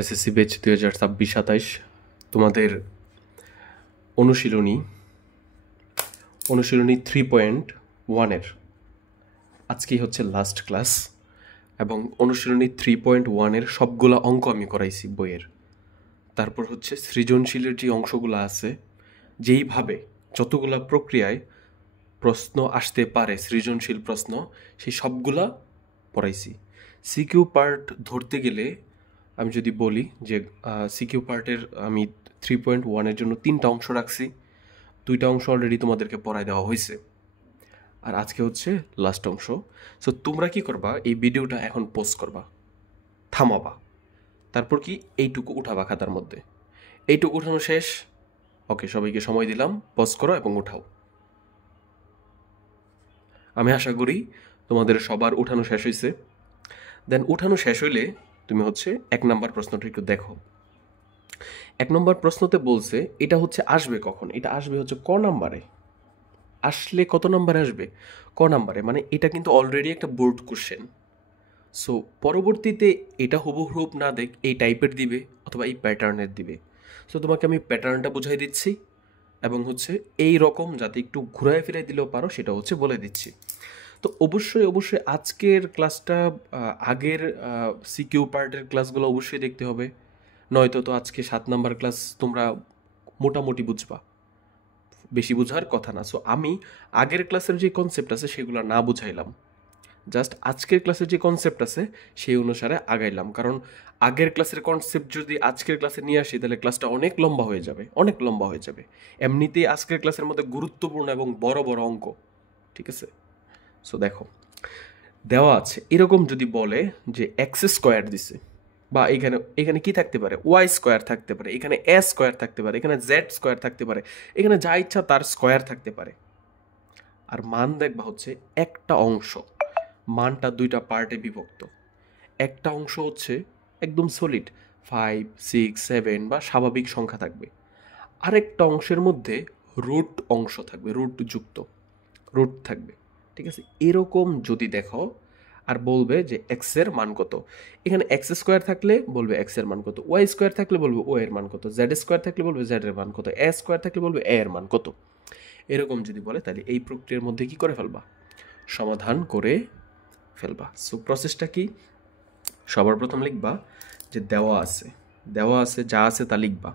SSC batch 2026-27 তোমাদের অনুশীলনী 3.1-এর আজকেই হচ্ছে লাস্ট ক্লাস এবং অনুশীলনী 3.1-এর সবগুলা অঙ্ক আমি করাইছি বইয়ের। তারপর হচ্ছে সৃজনশীলের যে অংশগুলো আছে, যেইভাবে যতগুলা প্রক্রিয়ায় প্রশ্ন আসতে পারে, সৃজনশীল প্রশ্ন, সেই সবগুলা পড়াইছি। সিকিউ পার্ট ধরতে গেলে আমি যদি বলি যে সিকিউ পার্টের আমি 3.1-এর জন্য 3টা অংশ রাখছি, 2টা অংশ অলরেডি তোমাদেরকে পড়ায় দেওয়া হয়েছে, আর আজকে হচ্ছে লাস্ট অংশ। সো তোমরা কি করবা, এই ভিডিওটা এখন পোস্ট করবা, থামাবা, তারপর কি এইটুকু উঠাবা খাতার মধ্যে। এইটুকু উঠানো শেষ, ওকে, সবাইকে সময় দিলাম, পোস্ট করো এবং উঠাও। আমি আশা করি তোমাদের সবার উঠানো শেষ হয়েছে। দেন উঠানো শেষ হইলে তুমি হচ্ছে 1 নম্বর প্রশ্নটা একটু দেখো। 1 নম্বর প্রশ্নতে বলছে এটা হচ্ছে আসবে কখন, এটা আসবে হচ্ছে ক নাম্বারে। আসলে কত নাম্বারে আসবে? ক নাম্বারে, মানে এটা কিন্তু অলরেডি একটা বোর্ড কোশ্চেন। সো পরবর্তীতে এটা হুবহুব না দেখ এই টাইপের দিবে অথবা এই প্যাটার্নের দিবে। সো তোমাকে আমি প্যাটার্নটা বুঝাই দিচ্ছি এবং হচ্ছে এই রকম যাতে একটু ঘুরায় ফিরাই দিলেও পারো সেটা হচ্ছে বলে দিচ্ছি। তো অবশ্যই আজকের ক্লাসটা আগের সিকিউ পার্টের ক্লাসগুলো অবশ্যই দেখতে হবে, নয়তো তো আজকে 7 নাম্বার ক্লাস তোমরা মোটামুটি বুঝবা, বেশি বোঝার কথা না। সো আমি আগের ক্লাসের যে কনসেপ্ট আছে সেগুলো না বুঝাইলাম, জাস্ট আজকের ক্লাসের যে কনসেপ্ট আছে সেই অনুসারে আগাইলাম। কারণ আগের ক্লাসের কনসেপ্ট যদি আজকের ক্লাসে নিয়ে আসি তাহলে ক্লাসটা অনেক লম্বা হয়ে যাবে, অনেক লম্বা হয়ে যাবে। এমনিতেই আজকের ক্লাসের মধ্যে গুরুত্বপূর্ণ এবং বড় বড় অঙ্ক, ঠিক আছে? সো দেখো, দেওয়া আছে এরকম যদি বলে যে এক্স স্কোয়ার দিছে, বা এখানে কি থাকতে পারে, ওয়াই স্কোয়ার থাকতে পারে, এখানে এ স্কোয়ার থাকতে পারে, এখানে জেড স্কোয়ার থাকতে পারে, এখানে যা ইচ্ছা তার স্কোয়ার থাকতে পারে। আর মান দেখবা হচ্ছে একটা অংশ, মানটা 2টা পার্টে বিভক্ত। একটা অংশ হচ্ছে একদম সলিড 5, 6, 7 বা স্বাভাবিক সংখ্যা থাকবে। আরেকটা অংশের মধ্যে রুট অংশ থাকবে, রুট থাকবে, ঠিক আছে? এরকম যদি দেখো আর বলবে যে এক্স এর মান কত, এখানে এক্স স্কোয়ার থাকলে বলবে এক্স এর মান কত, ওয়াই স্কোয়ার থাকলে বলবে ওয়াই এর মান কত, জেড স্কোয়ার থাকলে বলবে জেড এর মান কত, এ স্কোয়ার থাকলে বলবে এ এর মান কত। এরকম যদি বলে তাহলে এই প্রক্রিয়ার মধ্যে কি করে ফেলবা, সমাধান করে ফেলবা। সো প্রসেসটা কি, সবার প্রথম লিখবা যে দেওয়া আছে যা আছে তা লিখবা।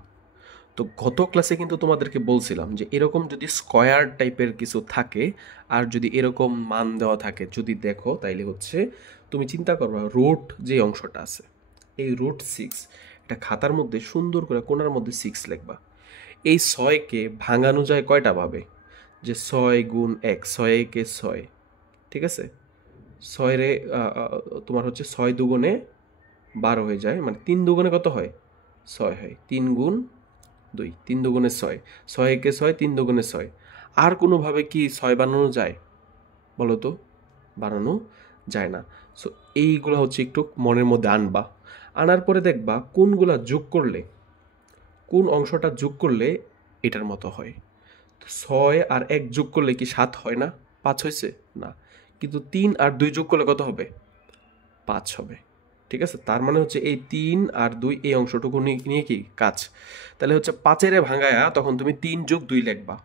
তো গত ক্লাসে কিন্তু তোমাদেরকে বলছিলাম যে এরকম যদি স্কয়ার টাইপের কিছু থাকে আর যদি এরকম মান দেওয়া থাকে যদি দেখো, তাইলে হচ্ছে তুমি চিন্তা করবা রুট যে অংশটা আছে, এই রুট 6 এটা খাতার মধ্যে সুন্দর করে কোণার মধ্যে 6 লিখবা। এই 6কে ভাঙানো যায় কয়টা ভাবে, যে 6 গুণ 1, 6 একে 6, ঠিক আছে? 6 রে তোমার হচ্ছে 6 দুগুণে 12 হয়ে যায়, মানে 3 দুগুণে কত হয়, 6 হয়। 3 গুণ 2, 3 দুগুণে 6, 6 একে 6, 3 দুগুণে 6। আর কোনোভাবে কি 6 বানানো যায় বলো তো? বানানো যায় না। সো এইগুলো হচ্ছে একটু মনের মধ্যে আনবা। আনার পরে দেখবা কোনগুলা যোগ করলে, কোন অংশটা যোগ করলে এটার মতো হয়। 6 আর 1 যোগ করলে কি 7 হয় না, 5 হয়েছে না, কিন্তু 3 আর 2 যোগ করলে কত হবে, 5 হবে, ঠিক আছে? তার মানে হচ্ছে এই 3 আর 2 এই অংশটুকু নিয়ে কি কাজ, তাহলে হচ্ছে 5-এর ভাঙায়া তখন তুমি 3 যোগ 2 লিখবা।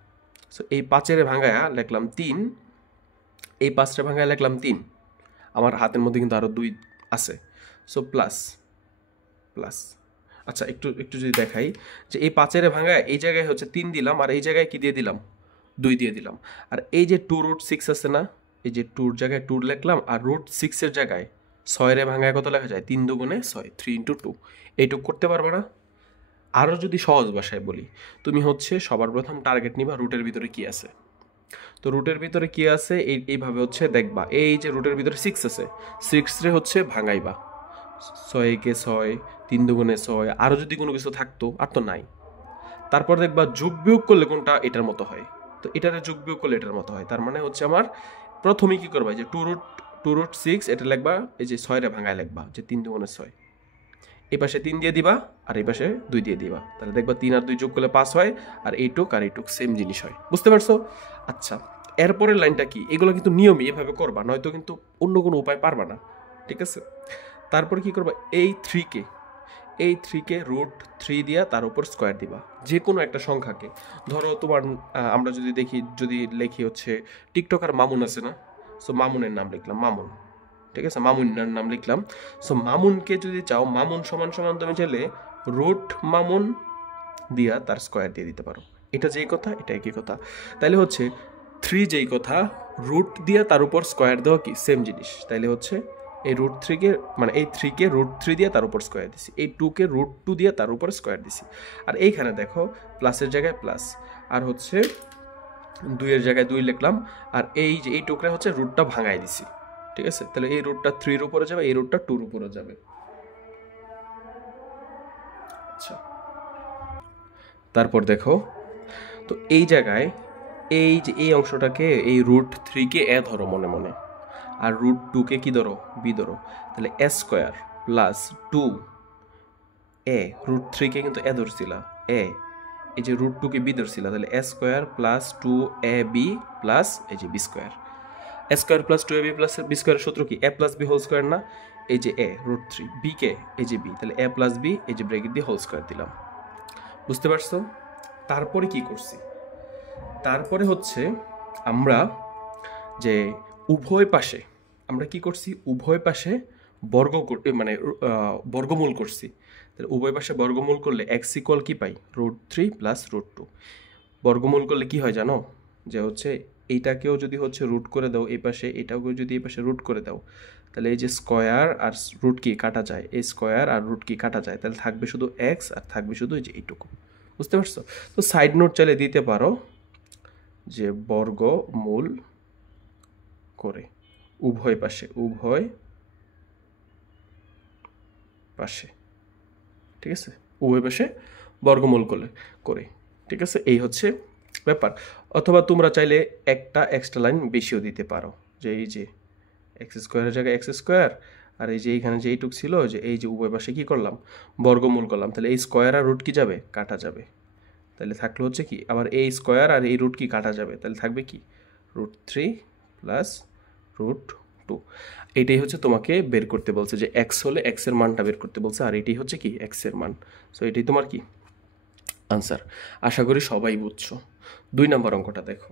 সো এই 5-এর ভাঙায়া লিখলাম 3, এই 5-টা ভাঙায়া লিখলাম 3, আমার হাতের মধ্যে কিন্তু আরও 2 আছে। সো প্লাস প্লাস, আচ্ছা একটু একটু যদি দেখাই যে এই 5-এর ভাঙায় এই জায়গায় হচ্ছে 3 দিলাম আর এই জায়গায় কি দিয়ে দিলাম, 2 দিয়ে দিলাম। আর এই যে 2 রুট 6 আছে না, এই যে 2-র জায়গায় 2 লিখলাম, আর রুট 6-এর জায়গায় 6-এর ভাঙায় কত লেখা যায়, 3 দুগুণে 6, 3 × 2। এইটুকু করতে পারবে না? আরও যদি সহজ ভাষায় বলি, তুমি হচ্ছে সবার প্রথম টার্গেট নিবা রুটের ভিতরে কি আছে। তো রুটের ভিতরে কি আছে এইভাবে হচ্ছে দেখবা, এই যে রুটের ভিতরে 6 আছে, 6 রে হচ্ছে ভাঙাইবা, 6 একে 6, 3 দুগুণে 6, আরও যদি কোনো কিছু থাকতো, আর তো নাই। তারপর দেখবা যোগ বিয়োগ করলে কোনটা এটার মতো হয়, তো এটারে যোগ বিয়োগ করলে এটার মতো হয়। তার মানে হচ্ছে আমার প্রথমেই কি করবা, যে 2 √6 এটা লিখবা, এই যে 6 রে ভাঙায় লিখবা যে 3 দুগুণে 6, এই পাশে 3 দিয়ে দিবা আর এই পাশে 2 দিয়ে দিবা, তাহলে দেখবা 3 আর 2 যোগ করলে 5 হয়, আর এইটুক সেম জিনিস হয়। বুঝতে পারছো? আচ্ছা, এরপরের লাইনটা কি, এগুলো কিন্তু নিয়মই এভাবে করবা, নয়তো কিন্তু অন্য কোনো উপায় পারবা না, ঠিক আছে? তারপর কি করবা, এই 3 কে এই 3কে √3 দিয়া তার উপর স্কোয়ার দিবা, যে কোনো একটা সংখ্যাকে। ধরো তোমার আমরা যদি লিখি হচ্ছে টিকটকার মামুন আছে না, সো মামুনের নাম লিখলাম মামুন, ঠিক আছে, মামুনের নাম লিখলাম। সো মামুনকে যদি চাও, মামুন সমান সমান তুমি চাইলে √মামুন দিয়া তার স্কোয়ার দিয়ে দিতে পারো। এটা যেই কথা, এটা একই কথা। তাইলে হচ্ছে 3 যেই কথা, রুট দিয়া তার উপর স্কোয়ার দেওয়া কি সেম জিনিস। তাইলে হচ্ছে এই √3কে মানে এই 3কে √3 দিয়ে তার উপর স্কোয়ার দিছি, এই 2কে √2 দিয়ে তার উপর স্কোয়ার দিছি। আর এইখানে দেখো প্লাসের জায়গায় প্লাস, আর হচ্ছে 2-এর জায়গায় 2 লিখলাম, আর এই যে এই টুকরা হচ্ছে রুটটা ভাঙাই দিছি, ঠিক আছে। তাহলে এই রুটটা 3-র উপরে যাবে, এই রুটটা 2-র উপরে যাবে। আচ্ছা, তারপর দেখো তো এই জায়গায় এই যে এই অংশটাকে, এই √3কে এ ধরো মনে মনে, আর √2কে কি ধরো, বি ধরো। তাহলে a² প্লাস 2 এ, √3কে কিন্তু এ ধরছিলা এ, এই যে √2কে বি ধরছিলা, তাহলে a² প্লাস 2ab প্লাস এই যে b²। a² plus 2ab plus b² সূত্র কি, a plus B whole square না, এই যে a √3, b কে এই যে b, তাহলে a প্লাস বি এই যে ব্র্যাকেট দিয়ে হোল স্কোয়ার দিলাম। বুঝতে পারছো? তারপরে কি করছি, তারপরে হচ্ছে আমরা যে উভয় পাশে আমরা কি করছি, উভয় পাশে বর্গমূল করছি। তাহলে উভয় পাশে বর্গমূল করলে x ইকুয়াল কি পাই, √3 প্লাস √2। বর্গমূল করলে কি হয় জানো, যে হচ্ছে এইটাকেও যদি হচ্ছে রুট করে দাও এই পাশে, এটাকেও যদি এই পাশে রুট করে দাও, তাহলে এই যে স্কোয়ার আর রুট কি কাটা যায়, এই স্কোয়ার আর রুট কি কাটা যায়, তাহলে থাকবে শুধু x আর থাকবে শুধু এই যে এইটুকু। বুঝতে পারছো? তো সাইড নোট চাইলে দিতে পারো যে বর্গমূল করে উভয় পাশে, ঠিক আছে, উভয় পাশে বর্গমূল করে, ঠিক আছে। এই হচ্ছে ব্যাপার। অথবা তোমরা চাইলে একটা এক্সট্রা লাইন বেশিও দিতে পারো, যে এই যে x² জায়গায় x², আর এই যে এইখানে যে এইটুক ছিল, যে এই যে উভয় পাশে কি করলাম, বর্গমূল করলাম, তাহলে এই স্কোয়ার আর রুট কি যাবে, কাটা যাবে। তাহলে থাকলো হচ্ছে কি, আবার এই স্কোয়ার আর এই রুট কি কাটা যাবে, তাহলে থাকবে কি √3 প্লাস √2। এটাই হচ্ছে তোমাকে বের করতে বলছে, যে x হলে x এর মানটা বের করতে বলছে, আর এটাই হচ্ছে কি x এর মান। সো এটাই তোমার কি আনসার। আশা করি সবাই বুঝছো। 2 নম্বর অঙ্কটা দেখো।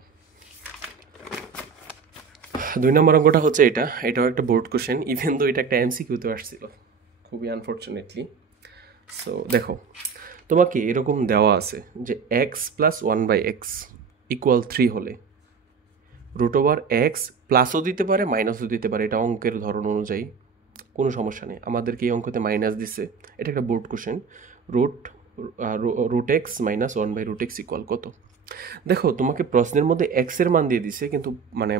2 নম্বর অঙ্কটা হচ্ছে এটাও একটা বোর্ড কোশ্চেন, ইভেন দো এটা একটা MCQতে আসছিল, খুবই আনফর্চুনেটলি। সো দেখো, তোমাকে এরকম দেওয়া আছে যে x প্লাস 1/x ইকুয়াল 3 হলে √x প্লাসও দিতে পারে মাইনাসও দিতে পারে, এটা অঙ্কের ধরন অনুযায়ী কোনো সমস্যা নেই। আমাদেরকে এই অঙ্কতে মাইনাস দিছে, এটা একটা board question. √x minus 1/√x equal কত। দেখো তোমাকে প্রশ্নের মধ্যে x এর মান দিয়ে দিছে, কিন্তু মানে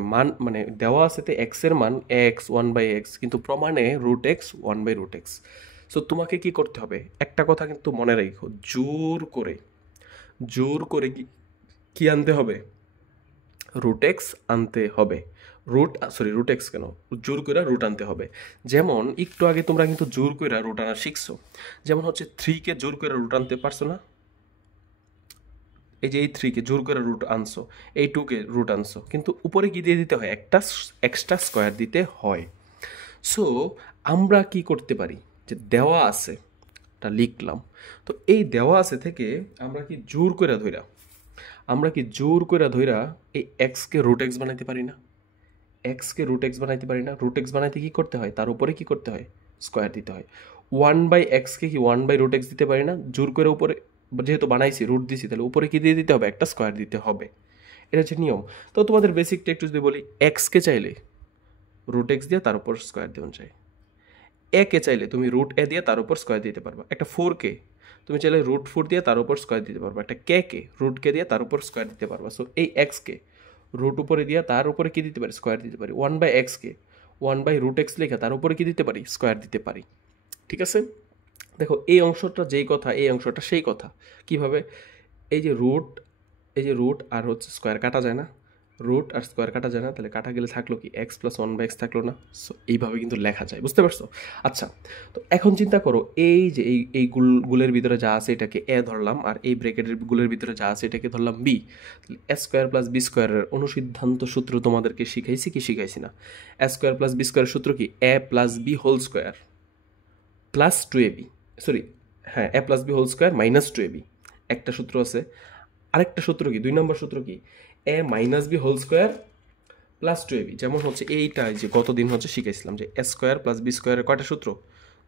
দেওয়া আছে তে x এর মান x 1/x, কিন্তু প্রমাণে √x 1/√x। সো তোমাকে কি করতে হবে, একটা কথা কিন্তু মনে রাখো, জোর করে কি আনতে হবে, √x আনতে হবে। √x কেন, জোর করে রুট আনতে হবে। যেমন একটু আগে তোমরা কিন্তু জোর করে রুট আনা শিখছো, যেমন হচ্ছে 3কে জোর করে রুট আনতে পারছো না, এই যে এই 3কে জোর করে রুট আনছো, এই 2কে রুট আনছো, কিন্তু উপরে কি দিয়ে দিতে হয়, একটা এক্সট্রা স্কোয়ার দিতে হয়। সো আমরা কি করতে পারি, যে দেওয়া আছে টা লিখলাম, তো এই দেওয়া আছে থেকে আমরা কি জোর করে ধইরা এই এক্সকে √x বানাইতে পারি না, √x বানাইতে কি করতে হয়, তার উপরে কি করতে হয়, স্কোয়ার দিতে হয়। 1/x-কে কি 1/√x দিতে পারি না, জোর করে উপরে যেহেতু বানাইছি রুট দিছি, তাহলে উপরে কি দিয়ে দিতে হবে, একটা স্কোয়ার দিতে হবে। এটা হচ্ছে নিয়ম। তো তোমাদের বেসিকটা একটু যদি বলি, x-কে চাইলে √x দিয়ে তার উপর স্কোয়ার দেওয়া যায়, a-কে চাইলে তুমি √a দিয়ে তার উপর স্কোয়ার দিতে পারবা, একটা 4-কে তুমি চাইলে √4 দিয়ে তার উপর স্কোয়ার দিতে পারবা, একটা কে √k দিয়ে তার উপর স্কোয়ার দিতে পারবা। সো এই x-কে রুট উপরে দিয়ে তার উপরে কি দিতে পারি, স্কোয়ার দিতে পারি। 1/x-কে 1/√x লিখে তার উপরে কি দিতে পারি, স্কোয়ার দিতে পারি। ঠিক আছে, দেখো এই অংশটা যেই কথা, এই অংশটা সেই কথা। কিভাবে, এই যে রুট আর হচ্ছে স্কোয়ার কাটা যায় না, রুট আর স্কোয়ার কাটা যায় না, তাহলে কাটা গেলে থাকলো কি x প্লাস 1/x থাকলো না। সো এইভাবে কিন্তু লেখা যায়, বুঝতে পারছো? আচ্ছা, তো এখন চিন্তা করো, এই যে এই গুলের ভিতরে যা আছে এটাকে a ধরলাম, আর এই ব্র্যাকেটের গুলের ভিতরে যা আছে এটাকে ধরলাম b। a² প্লাস b² অনুসিদ্ধান্ত সূত্র তোমাদেরকে শিখাইছি কি শিখাইছি না? a² প্লাস b² সূত্র কি, a plus b whole square plus 2ab, sorry হ্যাঁ A plus B whole square minus two A B একটা সূত্র আছে। আরেকটা সূত্র কি, 2 নম্বর সূত্র কি, A minus B whole square plus two A B. যেমন হচ্ছে এইটা যে গতদিন হচ্ছে শিখেছিলাম যে এ স্কোয়ার প্লাস বি স্কোয়ারের কয়টা সূত্র,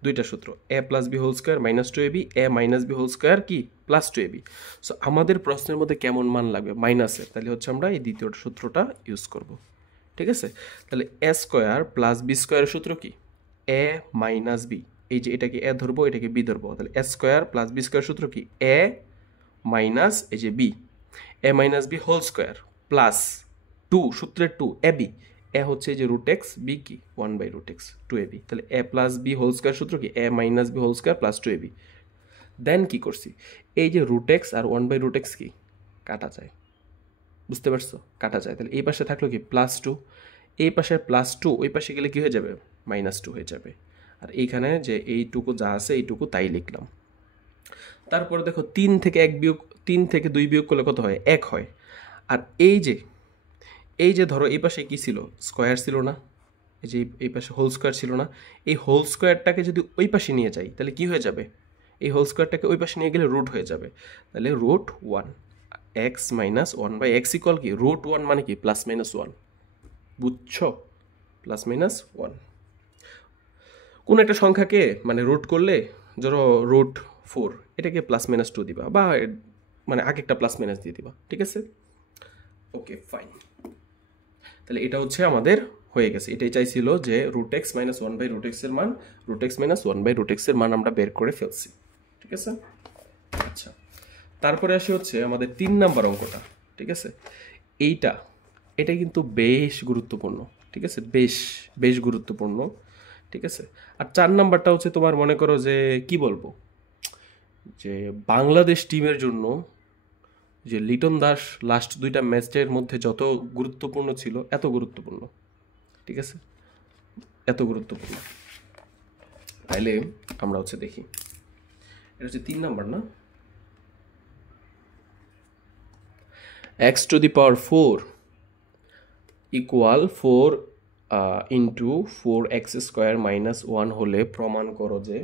2টা সূত্র, A plus B whole square minus two A B, A minus B whole square কি plus two A B. So আমাদের প্রশ্নের মধ্যে কেমন মান লাগবে মাইনাসের, তাহলে হচ্ছে আমরা এই দ্বিতীয় সূত্রটা ইউজ করব। ঠিক আছে, তাহলে এ স্কোয়ার প্লাস বি স্কোয়ারের সূত্র কি, এ মাইনাস বি, এই যে এটাকে এ ধরবো এটাকে বি ধরবো, তাহলে A square plus B square সূত্র কি, এ মাইনাস এই যে B, A minus B whole square plus two, সূত্রের টু এ বি, এ হচ্ছে যে রুট এক্স, বি কি 1/√x 2ab, তাহলে A plus B whole square সূত্র কি, A minus B whole square plus 2ab। Then কি করছি, এই যে রুট এক্স আর 1/√x কি কাটা যায়, বুঝতে পারছো, কাটা যায়। তাহলে এই পাশে থাকলো কি প্লাস টু, এই পাশে প্লাস টু, ওই পাশে গেলে কি হয়ে যাবে মাইনাস টু হয়ে যাবে। আর এইখানে যে এইটুকু যা আছে এইটুকু তাই লিখলাম। তারপরে দেখো 3 থেকে 1 বিয়োগ, 3 থেকে 2 বিয়োগ করলে কত হয়, 1 হয়। আর এই যে ধরো এই পাশে কি ছিল, স্কোয়ার ছিল না, এই যে এই পাশে হোল স্কোয়ার ছিল না, এই হোল স্কোয়ারটাকে যদি ওই পাশে নিয়ে যাই তাহলে কি হয়ে যাবে, এই হোল স্কোয়ারটাকে ওই পাশে নিয়ে গেলে রুট হয়ে যাবে। তাহলে root 1 x minus 1/x equal কি রুট 1 মানে কি প্লাস মাইনাস 1, বুঝছো, প্লাস মাইনাস 1। কোন একটা সংখ্যাকে মানে রুট করলে ধরো রুট 4, এটাকে প্লাস মাইনাস 2 দিবা, বা মানে আরেকটা প্লাস মাইনাস দিয়ে দিবা, ঠিক আছে, ওকে ফাইন। তাহলে এটা হচ্ছে আমাদের হয়ে গেছে, এটাই চাইছিল যে রুট এক্স মাইনাস 1/√x এর মান, রুট এক্স মাইনাস 1/√x এর মান আমরা বের করে ফেলছি, ঠিক আছে। আচ্ছা, তারপরে আসি হচ্ছে আমাদের 3 নাম্বার অঙ্কটা, ঠিক আছে। এটা কিন্তু বেশ গুরুত্বপূর্ণ, ঠিক আছে, বেশ গুরুত্বপূর্ণ, ঠিক আছে। আর 4 নাম্বারটা হচ্ছে তোমার মনে করো যে কি বলবো, যে বাংলাদেশ টিমের জন্য যে লিটন দাস লাস্ট 2টা ম্যাচের মধ্যে যত গুরুত্বপূর্ণ ছিল, এত গুরুত্বপূর্ণ, ঠিক আছে, এত গুরুত্বপূর্ণ। তাইলে আমরা হচ্ছে দেখি, এটা হচ্ছে 3 নাম্বার না, x⁴ equal 4 into 4x² minus 1 হলে প্রমাণ করো যে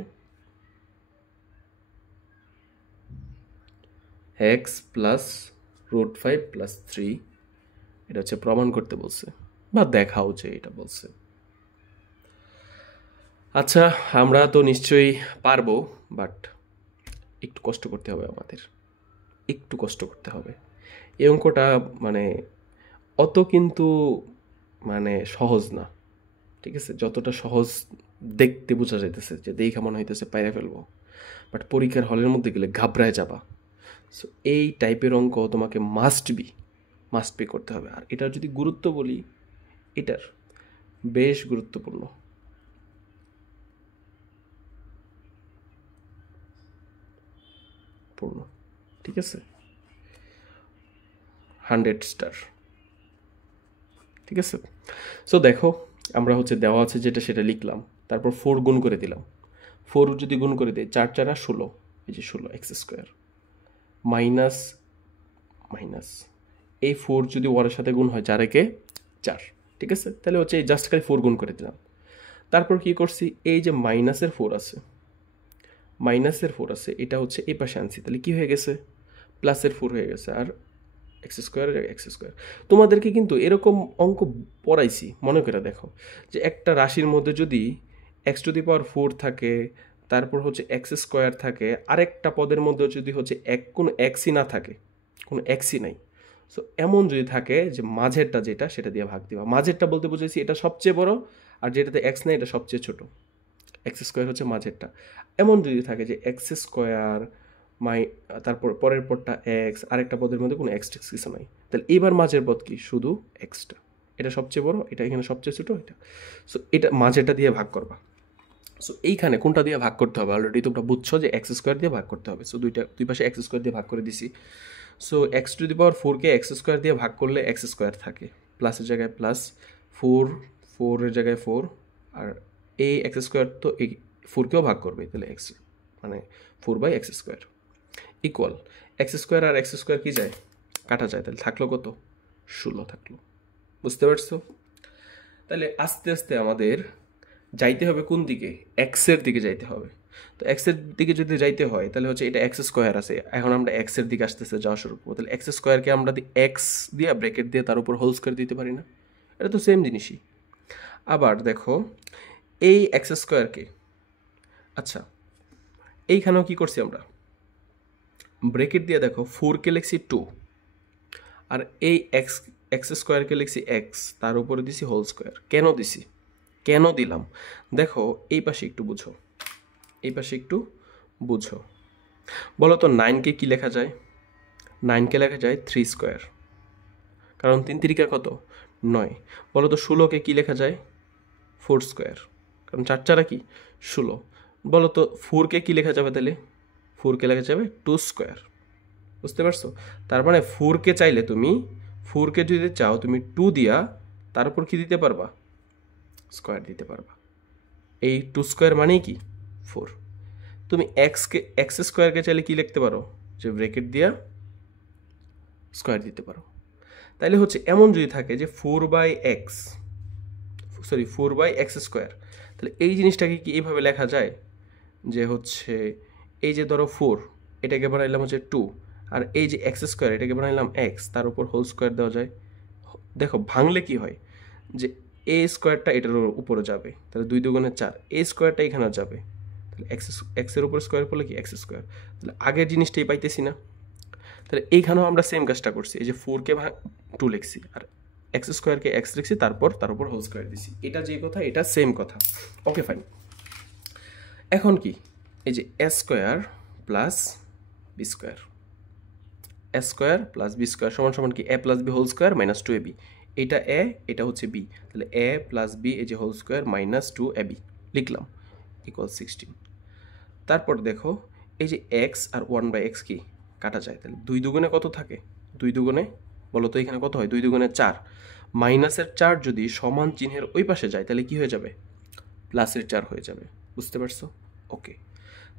x প্লাস √5 প্লাস 3, এটা হচ্ছে প্রমাণ করতে বলছে বা দেখাও যে এটা বলছে। আচ্ছা, আমরা তো নিশ্চয়ই পারবো, বাট একটু কষ্ট করতে হবে, আমাদের একটু কষ্ট করতে হবে। এই অঙ্কটা মানে অত কিন্তু মানে সহজ না, ঠিক আছে, যতটা সহজ দেখতে বোঝা যাইতেছে, যে দেখা মনে হইতেছে পাইরে ফেলবো, বাট পরীক্ষার হলের মধ্যে গেলে ঘাবড়ায় যাবা। সো এই টাইপের অঙ্ক তোমাকে মাস্ট বি করতে হবে। আর এটার যদি গুরুত্ব বলি, এটার বেশ গুরুত্বপূর্ণ, ঠিক আছে, 100 স্টার, ঠিক আছে। সো দেখো, আমরা হচ্ছে দেওয়া আছে যেটা সেটা লিখলাম, তারপর 4 গুণ করে দিলাম, 4 যদি গুণ করে দিই 4 4 16, এই যে 16x² মাইনাস মাইনাস এই 4 যদি ওয়ারের সাথে গুণ হয় 4 একে 4, ঠিক আছে। তাহলে হচ্ছে এই জাস্ট খালি 4 গুণ করে দিলাম। তারপর কি করছি, এই যে মাইনাসের 4 আছে, এটা হচ্ছে এই পাশে আনছি, তাহলে কি হয়ে গেছে প্লাসের 4 হয়ে গেছে, আর x²। তোমাদেরকে কিন্তু এরকম অঙ্ক পড়াইছি, মনে করে দেখো, যে একটা রাশির মধ্যে যদি x⁴ থাকে, তারপর হচ্ছে x² থাকে, আরেকটা পদের মধ্যে যদি হচ্ছে কোনো এক্সই না থাকে, কোনো এক্সই নাই, সো এমন যদি থাকে যে মাঝেরটা যেটা সেটা দিয়ে ভাগ দিবা। মাঝেরটা বলতে বুঝেছি এটা সবচেয়ে বড়, আর যেটাতে এক্স নাই এটা সবচেয়ে ছোট, x² হচ্ছে মাঝেরটা। এমন যদি থাকে যে x², তারপর পরের পদটা এক্স, আরেকটা পদের মধ্যে কোনো এক্স টেক্স কিছু নাই, তাহলে এবার মাঝের পদ কি শুধু এক্সটা, এটা সবচেয়ে বড়, এটা এখানে সবচেয়ে ছোটো, এটা। সো এটা মাঝেরটা দিয়ে ভাগ করবা। সো এইখানে কোনটা দিয়ে ভাগ করতে হবে অলরেডি তোমরা বুঝছো যে x² দিয়ে ভাগ করতে হবে। সো দুই পাশে x² দিয়ে ভাগ করে দিছি। সো x⁴ কে x² দিয়ে ভাগ করলে x² থাকে, প্লাসের জায়গায় প্লাস, 4 এর জায়গায় 4, আর এই x² তো এই 4কেও ভাগ করবে, তাহলে x মানে 4/x² ইকুয়াল x² আর x² কি যায়, কাটা যায়, তাহলে থাকলো কত 16 থাকলো, বুঝতে পারছো। তাহলে আস্তে আস্তে আমাদের যাইতে হবে কোন দিকে, এক্সের দিকে যাইতে হবে। তো এক্সের দিকে যদি যাইতে হয় তাহলে হচ্ছে এটা এক্স স্কোয়ার আছে, এখন আমরা এক্সের দিকে আসতেছে যাওয়া শুরু করবো, তাহলে এক্স স্কোয়ারকে আমরা এক্স দিয়ে ব্র্যাকেট দিয়ে তার উপর হোল স্কোয়ার দিতে পারি না? এটা তো সেম জিনিসই। আবার দেখো এই এক্স স্কোয়ারকে, আচ্ছা এইখানেও কি করছি আমরা, ব্র্যাকেট দিয়ে দেখো 4কে লিখছি 2, আর এই এক্স স্কোয়ারকে লিখছি এক্স, তার উপরে দিছি হোল স্কোয়ার। কেন দিছি, কেন দিলাম দেখো, এই পাশে একটু বুঝো, এই পাশে একটু বুঝো। বলো তো 9কে কি লেখা যায়? 9কে লেখা যায় 3 স্কোয়ার, কারণ 3 3 কত 9। বলো তো 16কে কি লেখা যায়? 4 স্কোয়ার, কারণ 4 4 কি 16। বলো তো 4কে কি লেখা যাবে তাহলে? 4কে লেখা যাবে 2 স্কোয়ার। বুঝতে পারছো? তার মানে 4কে চাইলে তুমি, 4কে যদি চাও তুমি 2 দিয়া তার উপর কি দিতে পারবা? স্কোয়ার দিতে পারবা। এই 2 স্কোয়ার মানেই কি 4। তুমি এক্স স্কোয়ারকে চাইলে কি লিখতে পারো? যে ব্র্যাকেট দিয়া স্কোয়ার দিতে পারো। তাইলে হচ্ছে এমন যদি থাকে যে 4/x স্কোয়ার, তাহলে এই জিনিসটাকে কি এইভাবে লেখা যায় যে হচ্ছে এই যে ধরো 4, এটাকে বানাইলাম হচ্ছে 2, আর এই যে এক্স স্কোয়ার এটাকে বানাইলাম এক্স, তার উপর হোল স্কোয়ার দেওয়া যায়। দেখো ভাঙলে কি হয় যে এ স্কোয়ারটা এটার উপরে যাবে, তাহলে 2 2 4, এ স্কোয়ারটা এখানে যাবে, তাহলে এক্সের উপর স্কোয়ার করলে কি এক্স স্কোয়ার। তাহলে আগের জিনিসটাই পাইতেছি না। তাহলে এইখানেও আমরা সেম কাজটা করছি, এই যে 4কে 2 লিখছি আর এক্স স্কোয়ারকে এক্স লিখছি, তারপর তার উপর হোল স্কোয়ার দিছি। এটা যে কথা এটা সেম কথা। Okay fine. এখন কি, এই যে A square plus B square, A square plus B square সমান সমান কি A plus B whole square minus 2ab। এটা এ, এটা হচ্ছে বি, তাহলে এ প্লাস বি এই যে হোল স্কোয়ার মাইনাস 2ab লিখলাম ইকুয়াল 16। তারপর দেখো এই যে এক্স আর 1/x কি কাটা যায়, তাহলে 2 2 কত থাকে? 2 2 বলো তো এখানে কত হয়? 2 2 4। মাইনাসের 4 যদি সমান চিহ্নের ওই পাশে যায় তাহলে কি হয়ে যাবে? প্লাসের 4 হয়ে যাবে। বুঝতে পারছো? ওকে।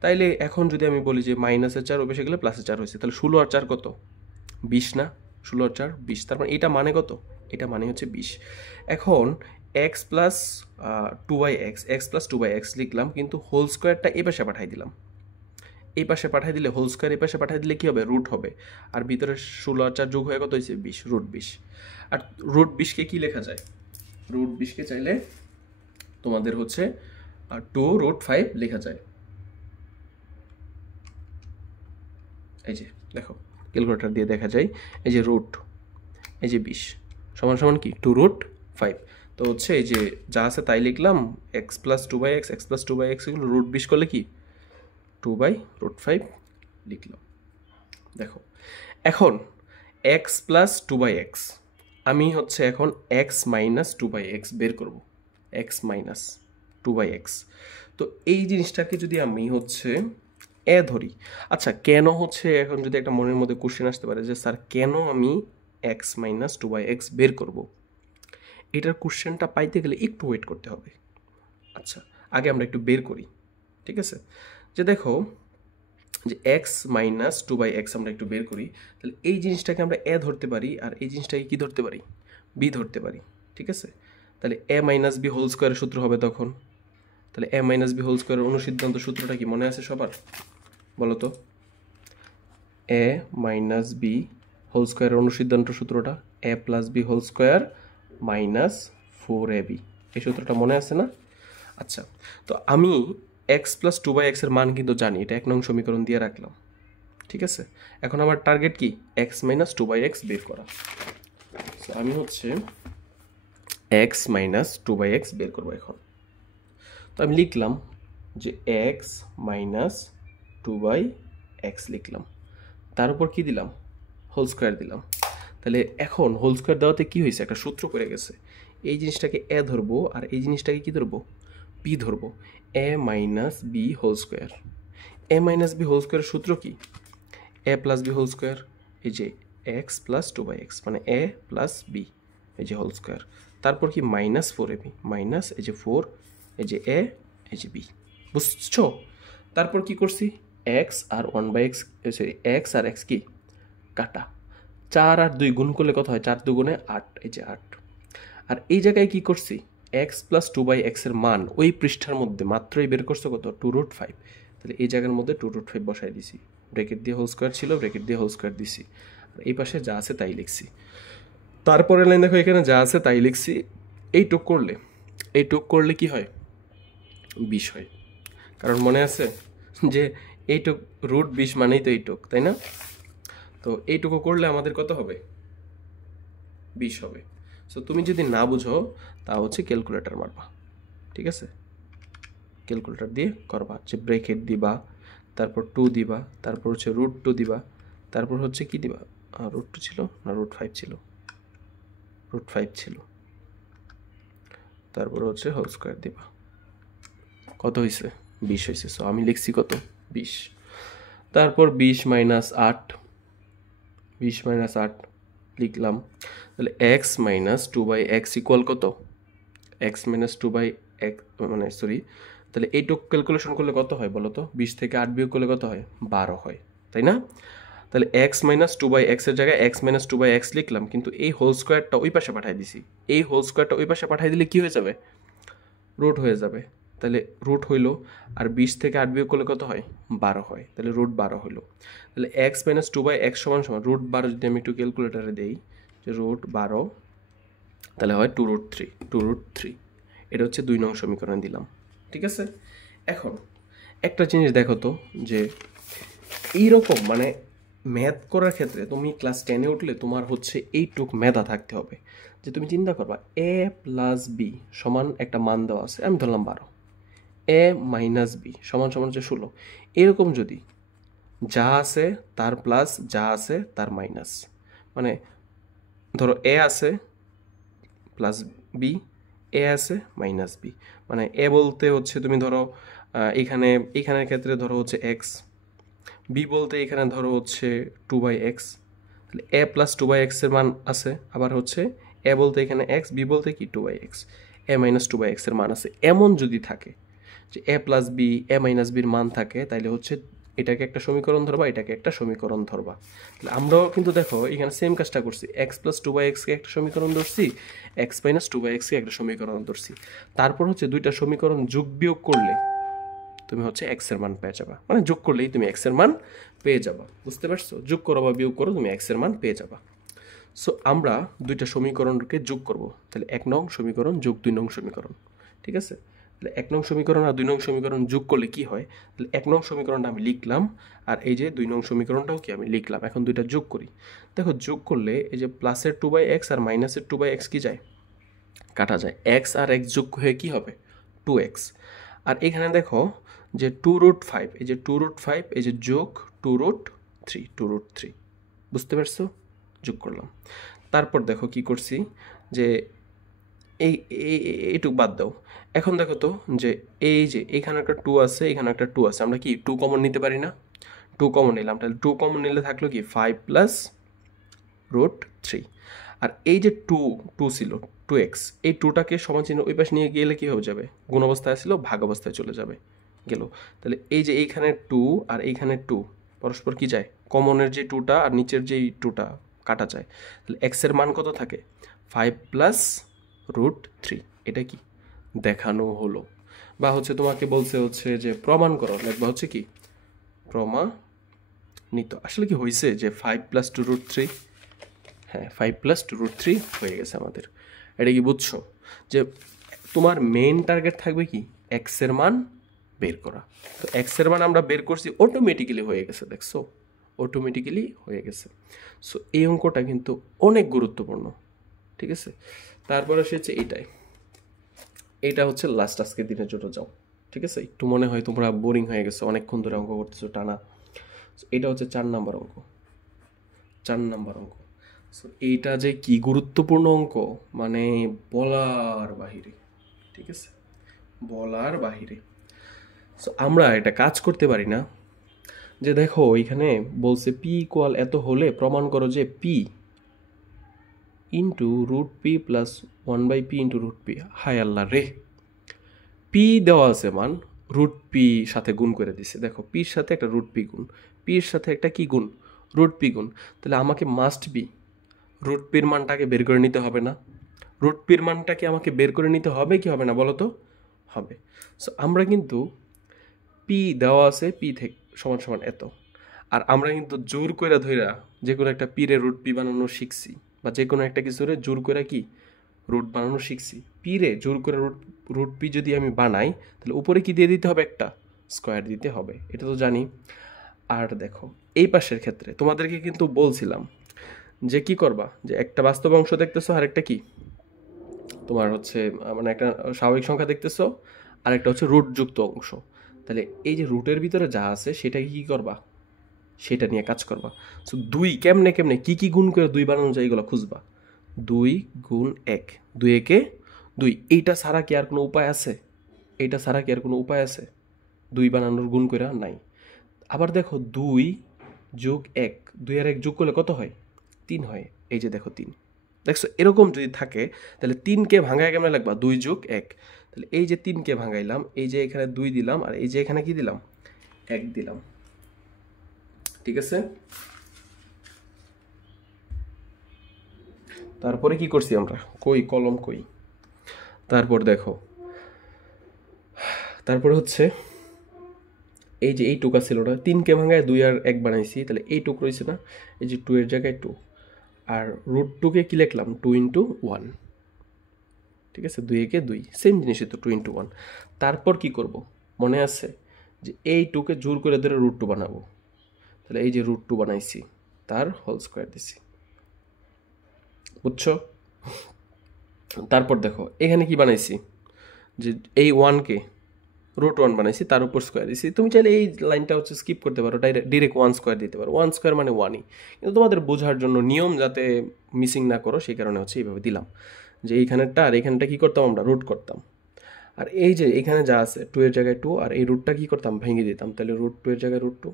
তাইলে এখন যদি আমি বলি যে মাইনাসের 4 ও বেশি গেলে প্লাসের 4 হয়েছে, তাহলে 16 আর 4 কত? 20 না? 16 আর 4 20, তার মানে এটা মানে কত? এটা মানে হচ্ছে 20। এখন x plus 2/x, x plus 2/x লিখলাম, কিন্তু হোল স্কোয়ারটা এই পাশে পাঠাই দিলাম। এই পাশে পাঠিয়ে দিলে হোল স্কোয়ার এই পাশে পাঠিয়ে দিলে কী হবে? রুট হবে। আর ভিতরে 16 আর 4 যোগ হয়ে কত হয়েছে? 20, রুট 20। আর রুট 20কে কী লেখা যায়? রুট 20কে চাইলে তোমাদের হচ্ছে 2√5 লেখা যায়। এই যে দেখো ক্যালকুলেটর দিয়ে দেখা যায়, এই যে রুট, এই যে 20 সমান সমান কি 2√5। তো হচ্ছে এই যে যা আছে তাই লিখলাম, x plus 2/x, x plus 2/x এগুলো রুট 20 করলে কি 2/√5 লিখলাম। দেখো এখন এক্স প্লাস 2/x, আমি হচ্ছে এখন এক্স মাইনাস 2/x বের করব, এক্স মাইনাস 2/x। তো এই জিনিসটাকে যদি আমি হচ্ছে এ ধরি, আচ্ছা কেন হচ্ছে এখন যদি একটা মনের মধ্যে কোশ্চেন আসতে পারে যে স্যার কেন আমি এক্স মাইনাস 2/x বের করব, এটার কোশ্চেনটা পাইতে গেলে একটু ওয়েট করতে হবে। আচ্ছা আগে আমরা একটু বের করি, ঠিক আছে? যে দেখো যে এক্স মাইনাস 2/x আমরা একটু বের করি, তাহলে এই জিনিসটাকে আমরা এ ধরতে পারি আর এই জিনিসটাকে কি ধরতে পারি? বি ধরতে পারি, ঠিক আছে? তাহলে এ মাইনাস বি হোল স্কোয়ারের সূত্র হবে তখন। তাহলে এ মাইনাস বি হোল স্কোয়ারের অনুসিদ্ধান্ত সূত্রটা কি মনে আছে সবার? বলো তো, এ মাইনাস বি হোল স্কোয়ারের অনুসিদ্ধান্ত সূত্রটা A plus B whole square minus 4ab, এই সূত্রটা মনে আছে না? আচ্ছা, তো আমি এক্স প্লাস 2/x এর মান কিন্তু জানি, এটা 1 নং সমীকরণ দিয়ে রাখলাম, ঠিক আছে? এখন আমার টার্গেট কি? এক্স মাইনাস 2/x বের করা। আমি হচ্ছে এক্স মাইনাস 2/x বের করবো এখন। তো আমি লিখলাম যে এক্স মাইনাস 2/x লিখলাম, তার উপর কি দিলাম? হোল স্কোয়ার দিলাম। তাহলে এখন হোল স্কোয়ার দেওয়াতে কি হয়েছে? একটা সূত্র করে গেছে। এই জিনিসটাকে এ ধরবো আর এই জিনিসটাকে কি ধরবো? বি ধরবো। এ মাইনাস বি হোল স্কোয়ার। এ মাইনাস বি হোল স্কোয়ারের সূত্র কি? A plus B whole square, এই যে এক্স প্লাস 2/x মানে এ প্লাস বি, এই যে হোল স্কোয়ার, তারপর কি মাইনাস 4ab, মাইনাস এই যে 4, এই যে এ, এই যে বি। বুঝছো? তারপর কি করছি? এক্স আর 1/x, সরি এক্স আর এক্স কি কাটা, 4 আর 2 গুণ করলে কত হয়? 4 2 8, এই যে 8। আর এই জায়গায় কি করছি? এক্স প্লাস 2/x এর মান ওই পৃষ্ঠার মধ্যে মাত্রই বের করছো কত? 2√5। তাহলে এই জায়গার মধ্যে 2√5 বসাই দিছি, ব্র্যাকেট দিয়ে হোল স্কোয়ার ছিল, ব্র্যাকেট দিয়ে হোল স্কোয়ার দিছি, আর এই পাশে যা আছে তাই লিখছি। তারপরে লাইন দেখো এখানে যা আছে তাই লিখছি। এই টুক করলে কি হয়? 20 হয়। কারণ মনে আছে যে এইটুক √20 মানেই তো এইটুক, তাই না? তো এইটুকু করলে আমাদের কত হবে? 20 হবে। সো তুমি যদি না বুঝো তা হচ্ছে ক্যালকুলেটর মারবা, ঠিক আছে? ক্যালকুলেটর দিয়ে করবা, যে ব্র্যাকেট দিবা, তারপর 2 দিবা, তারপর হচ্ছে √2 দিবা, তারপর হচ্ছে কি দিবা, √2 ছিল না √5 ছিল, √5 ছিল, তারপর হচ্ছে হোল স্কোয়ার দিবা। কত হয়েছে? 20 হয়েছে। সো আমি লিখছি কত? 20। তারপর 20 - 8, 20 - 8 লিখলাম। তাহলে x - 2/x ইকুয়াল কত? x - 2/x মানে সরি, তাহলে এইটুক ক্যালকুলেশন করলে কত হয় বলো তো? 20 থেকে 8 বিয়োগ করলে কত হয়? 12 হয়, তাই না? তাহলে x - 2/x এর জায়গায় x - 2/x লিখলাম, কিন্তু এই হোল স্কোয়ারটা ওই পাশে পাঠিয়ে দিছি। এই হোল স্কোয়ারটা ওই পাশে পাঠিয়ে দিলে কি হয়ে যাবে? রুট হয়ে যাবে। তাহলে রুট হইল, আর 20 থেকে 8 বিয়োগ করলে কত হয়? 12 হয়। তাহলে √12 হইল। তাহলে x - 2/x সমান √12 যদি আমি একটু ক্যালকুলেটারে দেই, যে √12, তাহলে হয় 2√3, 2√3। এটা হচ্ছে 2 নং সমীকরণ দিলাম, ঠিক আছে? এখন একটা জিনিস দেখো তো, যে এইরকম মানে ম্যাথ করার ক্ষেত্রে তুমি ক্লাস 10-এ উঠলে তোমার হচ্ছে এইটুক মেধা থাকতে হবে, যে তুমি চিন্তা করবা a + b সমান একটা মান দেওয়া আছে, আমি ধরলাম 12, a - b সমান হচ্ছে 16। এরকম যদি যা আছে তার প্লাস, যা আছে তার মাইনাস, মানে ধরো a আছে প্লাস b, a আছে মাইনাস b, মানে a বলতে হচ্ছে তুমি ধরো এখানের ক্ষেত্রে ধরো হচ্ছে x, b বলতে এখানে ধরো হচ্ছে 2/x, তাহলে a + 2/x এর মান আছে, আবার হচ্ছে a বলতে এখানে x, b বলতে কি 2/x, a - 2/x এর মান আছে। এমন যদি থাকে যে a + b, a - b-র মান থাকে, তাইলে হচ্ছে এটাকে একটা সমীকরণ ধরবা, এটাকে একটা সমীকরণ ধরবা। তাহলে আমরাও কিন্তু দেখো এখানে সেম কাজটা করছি, x + 2/x কে একটা সমীকরণ ধরছি, x - 2/x কে একটা সমীকরণ ধরছি। তারপর হচ্ছে দুইটা সমীকরণ যোগ বিয়োগ করলে তুমি হচ্ছে x এর মান পেয়ে যাবা, মানে যোগ করলেই তুমি x এর মান পেয়ে যাবা। বুঝতে পারছো? যোগ করো বা বিয়োগ করো, তুমি x এর মান পেয়ে যাবা। সো আমরা দুইটা সমীকরণকে যোগ করব। তাহলে 1 নং সমীকরণ যোগ 2 নং সমীকরণ, ঠিক আছে? তাহলে 1 নং সমীকরণ আর 2 নং সমীকরণ যোগ করলে কি হয়? তাহলে 1 নং সমীকরণটা আমি লিখলাম, আর এই যে 2 নং সমীকরণটাও কি আমি লিখলাম। এখন দুইটা যোগ করি। দেখো যোগ করলে এই যে প্লাসের 2/x আর মাইনাসের 2/x কি যায়? কাটা যায়। x আর x যোগ হয়ে কি হবে? 2x। আর এখানে দেখো যে 2√5, এই যে 2√5, এই যে যোগ 2√3, 2√3। বুঝতে পারছো? যোগ করলাম। তারপর দেখো কি করছি, যে এইটুকু বাদ দাও। এখন দেখো তো যে এই যে এখানে একটা 2 আছে, এখানে একটা 2 আছে, আমরা কি 2 কমন নিতে পারি না? 2 কমন নিলাম। তাহলে 2 কমন নিলে থাকলো কি 5 + √3। আর এই যে 2 ছিল 2x, এই 2টাকে সমান চিহ্ন ওই পাশে নিয়ে গেলে কি হয়ে যাবে? গুণ অবস্থায় ছিল, ভাগ অবস্থায় চলে যাবে, গেল। তাহলে এই যে এইখানে 2 আর এইখানে 2 পরস্পর কি যায়? কমনের যে 2টা আর নিচের যেই 2টা কাটা যায়। তাহলে x এর মান কত থাকে? 5 + √3। এটা কি দেখানো হলো, বা হচ্ছে তোমাকে বলছে হচ্ছে যে প্রমাণ করো, লিখবা হচ্ছে কি প্রমাণিত। আসলে কি হয়েছে যে 5 + 2√3, হ্যাঁ 5 + 2√3 হয়ে গেছে আমাদের। এটা কি বুঝছো? যে তোমার মেইন টার্গেট থাকবে কি? x এর মান বের করা। তো x এর মান আমরা বের করছি, অটোমেটিক্যালি হয়ে গেছে, দেখছো? অটোমেটিক্যালি হয়ে গেছে। সো এই অঙ্কটা কিন্তু অনেক গুরুত্বপূর্ণ, ঠিক আছে? তারপরে সে হচ্ছে এইটা হচ্ছে লাস্ট আজকের দিনের জন্য যাও, ঠিক আছে? একটু মনে হয় তোমরা বোরিং হয়ে গেছো, অনেকক্ষণ ধরে অঙ্ক করতেছো টানা। এটা হচ্ছে 4 নাম্বার অঙ্ক, 4 নাম্বার অঙ্ক। সো এইটা যে কি গুরুত্বপূর্ণ অঙ্ক, মানে বলার বাহিরে, ঠিক আছে? বলার বাহিরে। সো আমরা এটা কাজ করতে পারি না, যে দেখো এখানে বলছে p = এত হলে প্রমাণ করো যে p * √p + 1/p * √p। হায় আল্লাহ রে, p দেওয়া আছে মান, √p সাথে গুণ করে দিছে। দেখো p এর সাথে একটা √p গুণ, p এর সাথে একটা কি গুণ? √p গুণ। তাহলে আমাকে মাস্ট বি √p এর মানটাকে বের করে নিতে হবে না? √p এর মানটাকে আমাকে বের করে নিতে হবে কি হবে না বলো তো? হবে। সো আমরা কিন্তু পি দেওয়া আছে পি থেকে সমান সমান এত, আর আমরা কিন্তু জোর করে ধইরা যে কোনো একটা পিরে রুট পি বানানো শিখছি, বা যে কোনো একটা কিছুরে জোর করে কি রুট বানানো শিখছি। পিরে জোর করে রুট পি যদি আমি বানাই তাহলে উপরে কি দিয়ে দিতে হবে, একটা স্কোয়ার দিতে হবে, এটা তো জানি। আর দেখো এই পাশের ক্ষেত্রে তোমাদেরকে কিন্তু বলছিলাম যে কি করবা, যে একটা বাস্তব অংশ দেখতেছো আর একটা কি তোমার হচ্ছে মানে একটা স্বাভাবিক সংখ্যা দেখতেছো, আর একটা হচ্ছে রুট যুক্ত অংশ। তাহলে এই যে রুটের ভিতরে যা আছে সেটাকে কি করবা, সেটা নিয়ে কাজ করবা। সো দুই কেমনে কেমনে কি কি গুণ করে দুই বানানো যায় এগুলো খুঁজবা। 2 গুণ 1, 2 একে 2, এইটা ছাড়া কি আর কোনো উপায় আছে? এইটা ছাড়া কি আর কোনো উপায় আছে? 2 বানানোর গুণ করে নাই। আবার দেখো 2 যোগ 1, 2 আর 1 যোগ করলে কত হয়? 3 হয়। এই যে দেখো 3, দেখছো এরকম যদি থাকে তাহলে 3কে ভাঙায় কেমন লাগবা, 2 যোগ 1। তাহলে এই যে 3কে ভাঙাইলাম, এই যে এখানে 2 দিলাম, আর এই যে এখানে কি দিলাম, 1 দিলাম। ঠিক আছে, তারপরে কি করছি আমরা, কই কলম কই, তারপর দেখো তারপরে হচ্ছে এই যে এই টুকা ছিল না, 3কে ভাঙায় 2 আর 1 বানাইছি, তাহলে এই টুক রয়েছে না, এই যে 2 এর জায়গায় 2, আর রুট 2কে কি লিখলাম, 2 × 1। ঠিক আছে, 2 একে 2, সেম জিনিসই তো, 2 × 1। তারপর কি করব মনে আছে, যে এই 2কে জোর করে ধরে রুট 2 বানাবো, তাহলে এই যে রুট 2 বানাইছি, তার হোল স্কোয়ার দিছি, বুঝছো? তারপর দেখো এখানে কি বানাইছি, যে এই 1কে রুট 1 বানাইছি, তার উপর স্কোয়ার দিছি। তুমি চাইলে এই লাইনটা হচ্ছে স্কিপ করতে পারো, ডিরেক্ট 1 স্কোয়ার দিতে পারো, 1 স্কোয়ার মানে 1ই, কিন্তু তোমাদের বোঝার জন্য নিয়ম যাতে মিসিং না করো সেই কারণে হচ্ছে এইভাবে দিলাম, যে এইখানেরটা আর এইখানটা কী করতাম আমরা, রুট করতাম। আর এই যে এখানে যা আছে 2 এর জায়গায় 2, আর এই রুটটা কী করতাম, ভেঙে দিতাম, তাহলে রুট 2 এর জায়গায় রুট 2,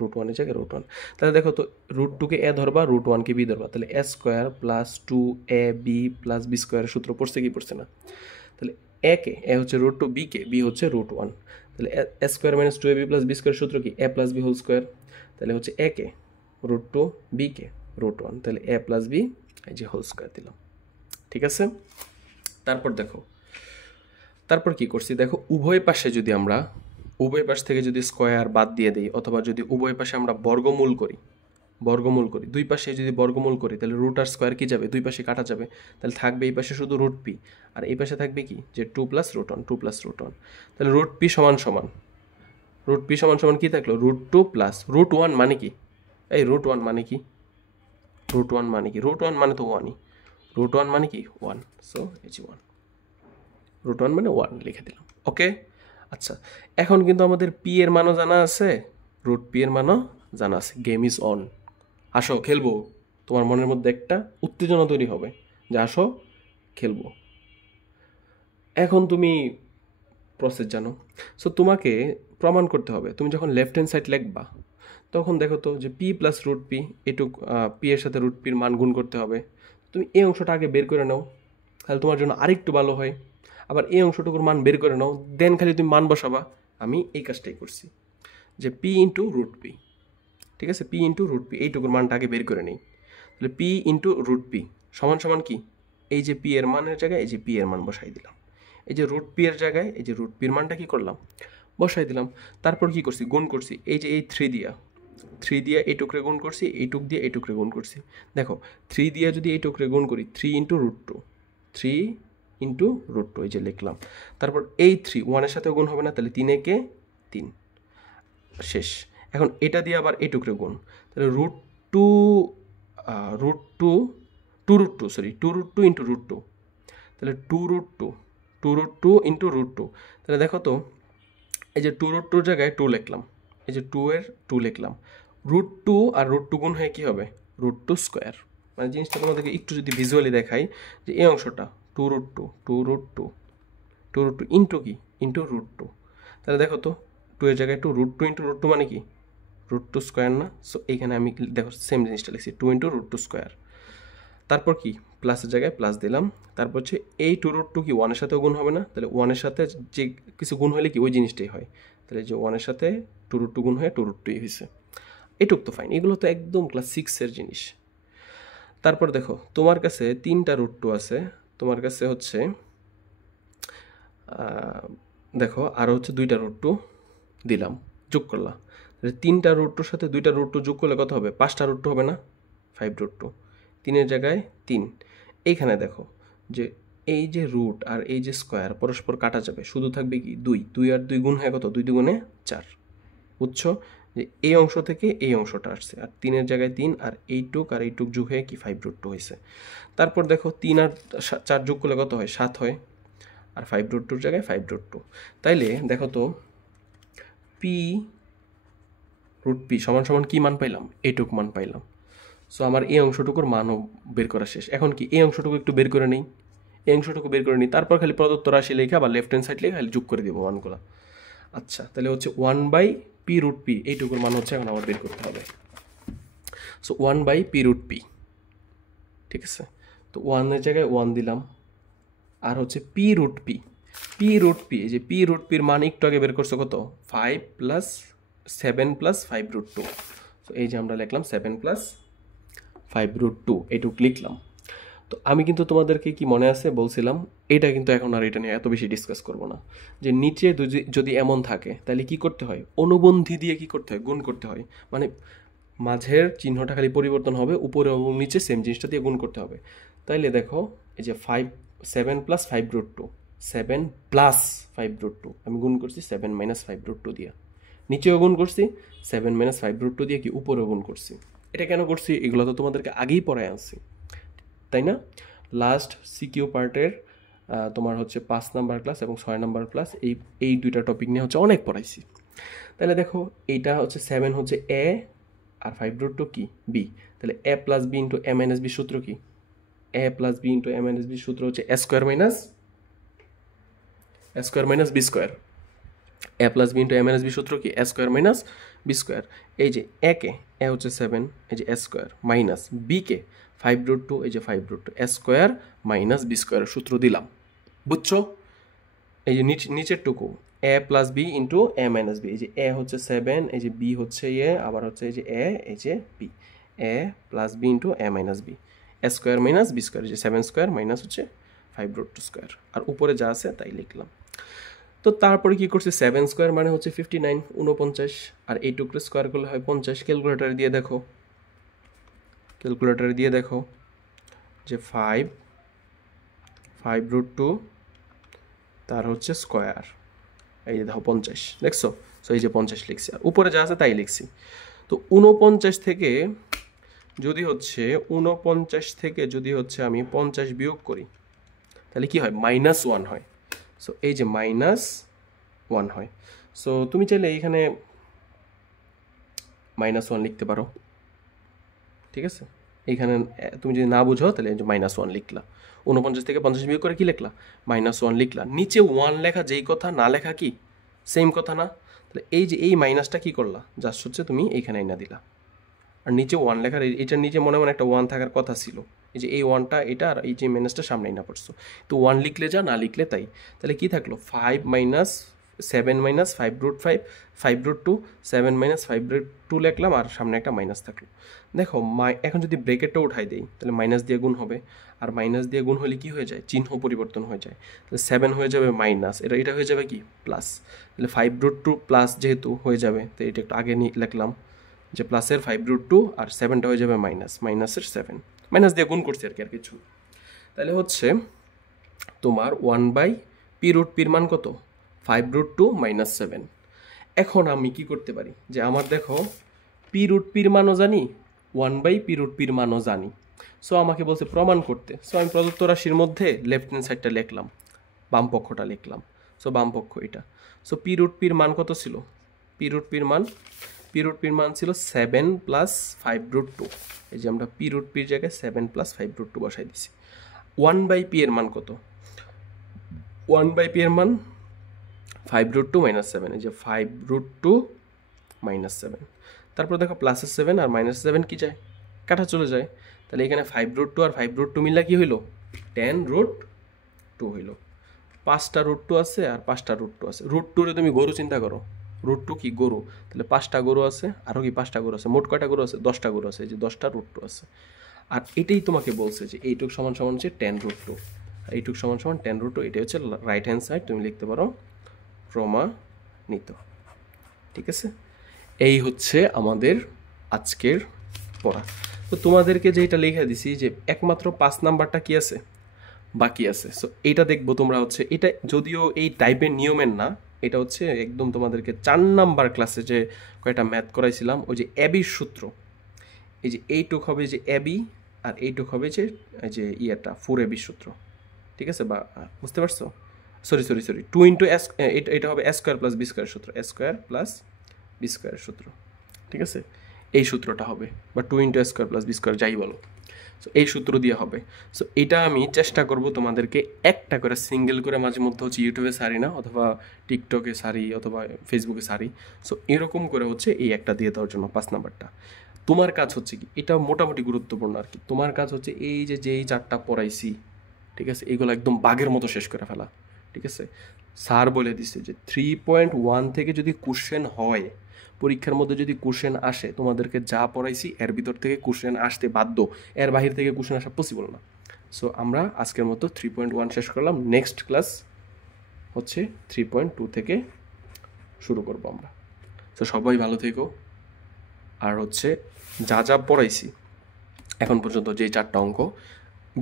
রুট 1 এর জায়গায় রুট 1। তাহলে দেখো তো, রুট 2কে এ ধরবা, রুট 1কে বি ধরবা, তাহলে A square plus 2ab plus B স্কোয়ারের সূত্র পড়ছে কি পড়ছে না? তাহলে এ হচ্ছে রুট 2, বিকে বি হচ্ছে রুট 1, তাহলে A square minus 2ab plus B square সূত্র কি, A plus B whole square. তাহলে হচ্ছে একে রুট 2, বিকে রুট 1, তাহলে এ প্লাস বি এই যে হোল স্কোয়ার দিলাম। ঠিক আছে, তারপর দেখো তারপর কি করছি, দেখো উভয় পাশে যদি আমরা উভয় পাশ থেকে যদি স্কোয়ার বাদ দিয়ে দিই, অথবা যদি উভয় পাশে আমরা বর্গমূল করি, দুই পাশে যদি বর্গমূল করি, তাহলে রুট আর স্কোয়ার কি যাবে, দুই পাশে কাটা যাবে, তাহলে থাকবে এই পাশে শুধু রুট পি, আর এই পাশে থাকবে কি, যে 2 + √1, 2 + √1। তাহলে রুট পি সমান সমান কি থাকলো, রুট 2 প্লাস রুট 1 মানে কি, এই রুট 1 মানে কি, রুট 1 মানে কি, রুট 1 মানে তো 1ই, রুট 1 মানে কি 1, সো এই যে 1, রুট 1 মানে 1 লিখে দিলাম। ওকে, আচ্ছা, এখন কিন্তু আমাদের পি এর মানও জানা আছে, রুট পি এর মানও জানা আছে। গেম ইজ অন, আসো খেলবো। তোমার মনের মধ্যে একটা উত্তেজনা তৈরি হবে যে আসো খেলবো। এখন তুমি প্রসেস জানো, সো তোমাকে প্রমাণ করতে হবে। তুমি যখন লেফট হ্যান্ড সাইড লিখবা তখন দেখো তো, যে পি প্লাস রুট পি, এটুক পি এর সাথে রুট পির মান গুণ করতে হবে। তুমি এই অংশটা আগে বের করে নাও, তাহলে তোমার জন্য আরেকটু ভালো হয়। আবার এই অংশটুকুর মান বের করে নাও, দেন খালি তুমি মান বসাবা। আমি এই কাজটাই করছি, যে পি ইন্টু রুট পি, ঠিক আছে, পি ইন্টু রুট পি, এইটুকুর মানটা আগে বের করে নিই। তাহলে পি ইন্টু রুট পি সমান সমান কি, এই যে পি এর মানের জায়গায় এই যে পি এর মান বসাই দিলাম, এই যে রুট পি এর জায়গায় এই যে রুট পির মানটা কি করলাম, বসাই দিলাম। তারপর কি করছি, গুণ করছি, এই যে এই 3 দিয়া এই টুকরে গুণ করছি, এই টুক দিয়ে এই টুকরে গুণ করছি। দেখো 3 দিয়া যদি এই টুকরে গুণ করি, 3 ইন্টু রুট 2, 3 ইন্টু রুট 2, এই যে লিখলাম। তারপর এই 3 1-এর সাথেও গুণ হবে না, তাহলে 3 একে 3, শেষ। এখন এটা দিয়ে আবার এই টুকরে গুণ, তাহলে root two root two into root 2, তাহলে 2 ইন্টু রুট 2। তাহলে দেখো তো, এই যে 2 √2 জায়গায় 2 লিখলাম, এই যে 2 এর 2 লিখলাম, রুট 2 আর রুট 2 গুণ হয়ে কী হবে, রুট 2 স্কোয়ার। মানে জিনিসটা তোমাদেরকে একটু যদি ভিজুয়ালি দেখাই, যে এই অংশটা 2 √2 ইন্টু কি, ইন্টু রুট 2। তাহলে দেখো তো, 2 এর জায়গায় 2, রুট 2 ইন্টু রুট 2 মানে কি, রুট 2 স্কোয়ার না? সো এইখানে আমি দেখো সেম জিনিসটা লিখছি, 2 ইন্টু রুট 2 স্কোয়ার। তারপর কি, প্লাসের জায়গায় প্লাস দিলাম। তারপর হচ্ছে এই 2 √2 কি 1-এর সাথেও গুণ হবে না? তাহলে 1-এর সাথে যে কিছু গুণ হলে কি ওই জিনিসটাই হয়, তাহলে যে 1-এর সাথে 2 √2 গুণ হয়ে 2 √2 হয়েছে। এটুক তো ফাইন, এগুলো তো একদম ক্লাস 6-এর জিনিস। তারপর দেখো তোমার কাছে 3টা √2 আছে, তোমার কাছে হচ্ছে দেখো আরও হচ্ছে 2টা √2, দিলাম, যোগ করলাম। তাহলে 3টা রুট টুর সাথে 2টা রুট টু যোগ করলে কত হবে? 5টা রুট টু হবে না? 5 রুট টু। 3-এর জায়গায় 3। এইখানে দেখো যে এই যে রুট আর এই যে স্কোয়ার পরস্পর কাটা যাবে, শুধু থাকবে কি 2। 2 আর 2 গুণ হয় কত? 2 2 4। বুঝছো যে এই অংশ থেকে এই অংশটা আসছে, আর 3-এর জায়গায় 3 আর এইটুক যোগ হয়ে কি 5 রুট টু হয়েছে। তারপর দেখো 3 আর 4 যোগ করলে কত হয়? 7 হয়, আর 5 রুট টুর জায়গায় 5 রুট টু। তাইলে দেখো তো পি রুট পি সমান সমান কি মান পাইলাম? এইটুক মান পাইলাম। সো আমার এই অংশটুকুর মানও বের করা শেষ। এখন কি এই অংশটুকু একটু বের করে নিই, এই অংশটুকু বের করে নিই, তারপর খালি প্রদত্ত রাশি লেখা বা লেফট হ্যান্ড সাইড লেখা খালি যোগ করে দেবো মানগুলো। আচ্ছা, তাহলে হচ্ছে 1/p রুট পি, এইটুকুর মান হচ্ছে এখন আমার বের করতে হবে। সো 1/p রুট পি, ঠিক আছে। তো 1-এর জায়গায় 1 দিলাম, আর হচ্ছে P root P. P root P, এই যে পি রুট পির মান একটু আগে বের করছো কত? 5 + 7 + 5 রুট 2। তো এই যে আমরা লিখলাম 7 + 5 রুট 2, এইটুক লিখলাম। তো আমি কিন্তু তোমাদেরকে কি মনে আছে বলছিলাম, এটা কিন্তু এখন আর এটা নিয়ে এত বেশি ডিসকাস করব না, যে নিচে যদি এমন থাকে তাহলে কি করতে হয়? অনুবন্ধী দিয়ে কি করতে হয়? গুণ করতে হয়। মানে মাঝের চিহ্নটা খালি পরিবর্তন হবে, উপরে এবং নিচে সেম জিনিসটা দিয়ে গুণ করতে হবে। তাইলে দেখো এই যে 7 + 5 রুট 2, 7 + 5 রুট 2, আমি গুণ করছি 7 - 5 রুট 2 দিয়ে। নিচেও গুণ করছি 7 - 5 রুট 2 দিয়ে, কি উপরেও গুণ করছি। এটা কেন করছি? এগুলো তো তোমাদেরকে আগেই পড়ায় আনছি, তাই না? লাস্ট সিকিউ পার্টের তোমার হচ্ছে 5 নাম্বার ক্লাস এবং 6 নাম্বার ক্লাস, এই দুইটা টপিক নিয়ে হচ্ছে অনেক পড়াইছি। তাহলে দেখো এইটা হচ্ছে 7 হচ্ছে এ, আর 5 রুট 2 কি? বি। তাহলে a + b * a - b সূত্র কি? a + b * a - b সূত্র হচ্ছে a² - b²। a + b * a - b সূত্র কি? a² - b²। এই যে a কে, a হচ্ছে 7, এই যে a² মাইনাস b কে 5 রুট 2, এই যে 5 রুট 2, a² - b² সূত্র দিলাম। বুঝছো? এই যে নিচেরটুকু a + b * a - b, এই যে a হচ্ছে 7, এই যে b হচ্ছে এ, আবার হচ্ছে এই যে a, এই যে b, a + b * a - b, a² - b², এই যে 7² মাইনাস হচ্ছে 5 রুট 2², আর উপরে যা আছে তাই লিখলাম। তো তারপরে কি করছে? 7² মানে হচ্ছে 59, 49, আর এইটুকু স্কোয়ার করলে হয় 50। ক্যালকুলেটারে দিয়ে দেখো যে 5 রুট 2 তার হচ্ছে স্কোয়ার, এই যে দেখো 50, দেখছো? সো এই যে 50 লিখছি, আর উপরে যা আছে তাই লিখছি। তো 49 থেকে যদি আমি 50 বিয়োগ করি, তাহলে কি হয়? -1 হয়। সো এই যে -1 হয়। সো তুমি চাইলে এইখানে -1 লিখতে পারো, ঠিক আছে? এইখানে তুমি যদি না বুঝো তাহলে এই যে -1 লিখলা, 49 থেকে 50 বিয়োগ করে কি লিখলা? -1 লিখলা। নিচে 1 লেখা যেই কথা, না লেখা কি সেম কথা না? তাহলে এই যে এই মাইনাসটা কি করলা? জাস্ট হচ্ছে তুমি এইখানে না দিলা, আর নিচে 1 লেখার এটার নিচে মনে মনে একটা 1 থাকার কথা ছিল, এই যে এই 1টা এটা, আর এই যে মাইনাসটা সামনেই না পড়ছো। তো 1 লিখলে যা, না লিখলে তাই। তাহলে কি থাকলো? 5 - 7 - 5 রুট 5, 5 রুট 2, 7 - 5 রুট 2 লিখলাম, আর সামনে একটা মাইনাস থাকলো। দেখো এখন যদি ব্রেকেটটা উঠাই দেই তাহলে মাইনাস দিয়ে গুণ হবে, আর মাইনাস দিয়ে গুণ হলে কি হয়ে যায়? চিহ্ন পরিবর্তন হয়ে যায়। তাহলে 7 হয়ে যাবে মাইনাস, এটা হয়ে যাবে কি? প্লাস। তাহলে 5 রুট 2 প্লাস যেহেতু হয়ে যাবে, তো এটা একটু আগে লিখলাম যে প্লাসের 5 রুট 2, আর 7টা হয়ে যাবে মাইনাসের 7, মাইনাস দিয়ে গুণ করছি আর কিছু। তাহলে হচ্ছে তোমার 1/p রুট পির মান কত? 5 রুট 2 - 7। এখন আমি কি করতে পারি? যে আমার দেখো p রুট পির মানও জানি, 1/p রুট পির মানও জানি। সো আমাকে বলছে প্রমাণ করতে। সো আমি প্রদত্ত রাশির মধ্যে লেফট হ্যান্ড সাইডটা লিখলাম, বাম পক্ষটা লিখলাম। সো বাম পক্ষ এটা। সো p রুট পির মান কত ছিল? p রুট পির মান ছিল 7 + 5 রুট 2। এই যে আমরা p রুট পির জায়গায় 7 + 5 রুট 2 বসাই দিছি। 1/p এর মান কত? 1/p এর মান 5 রুট 2 - 7, এই যে 5 রুট 2 - 7। তারপর দেখো প্লাসের 7 আর -7 কি যায়? কাটা চলে যায়। তাহলে এখানে 5 রুট 2 আর 5 রুট 2 মিলা কি হইলো? 10 রুট 2 হইলো। 5টা রুট 2 আছে আর 5টা রুট 2 আছে। রুট 2 রে তুমি গরু চিন্তা করো, রুট 2 কি? গরু। তাহলে 5টা গরু আছে, আরও কি 5টা গরু আছে? মোট কয়টা গরু আছে? 10টা গরু আছে, এই যে 10টা রুট 2 আছে। আর এটাই তোমাকে বলছে যে এইটুক সমান হচ্ছে 10 রুট 2, এইটুক সমান 10 রুট 2। এটাই হচ্ছে রাইট হ্যান্ড সাইড, তুমি লিখতে পারো প্রমাণিত। ঠিক আছে, এই হচ্ছে আমাদের আজকের পড়া। তো তোমাদেরকে যেটা লিখে দিছি যে একমাত্র 5 নাম্বারটা কি আছে, বাকি আছে। সো এটা দেখবো তোমরা হচ্ছে, এটা যদিও এই টাইপের নিয়মের না, এটা হচ্ছে একদম তোমাদেরকে 4 নাম্বার ক্লাসে যে কয়েকটা ম্যাথ করাইছিলাম, ওই যে অ্যাবির সূত্র, এই যে এইটুক হবে যে অ্যাবি, আর এইটুক হবে যে ইয়েটা 4AB সূত্র, ঠিক আছে, বা বুঝতে পারছো? সরি 2 ইন্টু এস, এটা হবে S square plus B square সূত্র, S square plus B square সূত্র, ঠিক আছে, এই সূত্রটা হবে, বা 2 into S square plus B square যাই বলো। সো এই সূত্র দিয়ে হবে। সো এটা আমি চেষ্টা করব তোমাদেরকে একটা করে সিঙ্গেল করে মাঝে মধ্যে হচ্ছে ইউটিউবে সারি না, অথবা টিকটকে সারি, অথবা ফেসবুকে সারি। সো এরকম করে হচ্ছে এই একটা দিয়ে দেওয়ার জন্য 5 নাম্বারটা। তোমার কাজ হচ্ছে কি, এটা মোটামুটি গুরুত্বপূর্ণ আর কি, তোমার কাজ হচ্ছে এই যে যেই 4টা পড়াইছি, ঠিক আছে, এগুলো একদম বাঘের মতো শেষ করে ফেলা, ঠিক আছে। স্যার বলে দিছে যে 3.1 থেকে যদি কোশ্চেন হয়, পরীক্ষার মধ্যে যদি কোশ্চেন আসে, তোমাদেরকে যা পড়াইছি এর ভিতর থেকে কোশ্চেন আসতে বাধ্য, এর বাহির থেকে কোশ্চেন আসা পসিবল না। সো আমরা আজকের মতো 3.1 শেষ করলাম, নেক্সট ক্লাস হচ্ছে 3.2 থেকে শুরু করবো আমরা। তো সবাই ভালো থেকো, আর হচ্ছে যা যা পড়াইছি এখন পর্যন্ত, যেই 4টা অঙ্ক,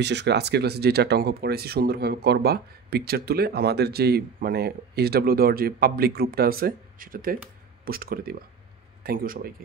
বিশেষ করে আজকের ক্লাসে যে 4টা অঙ্ক পড়াইছি সুন্দরভাবে করবা, পিকচার তুলে আমাদের যেই মানে HW দেওয়ার যে পাবলিক গ্রুপটা আছে সেটাতে পোস্ট করে দিবা। থ্যাংক ইউ সবাইকে।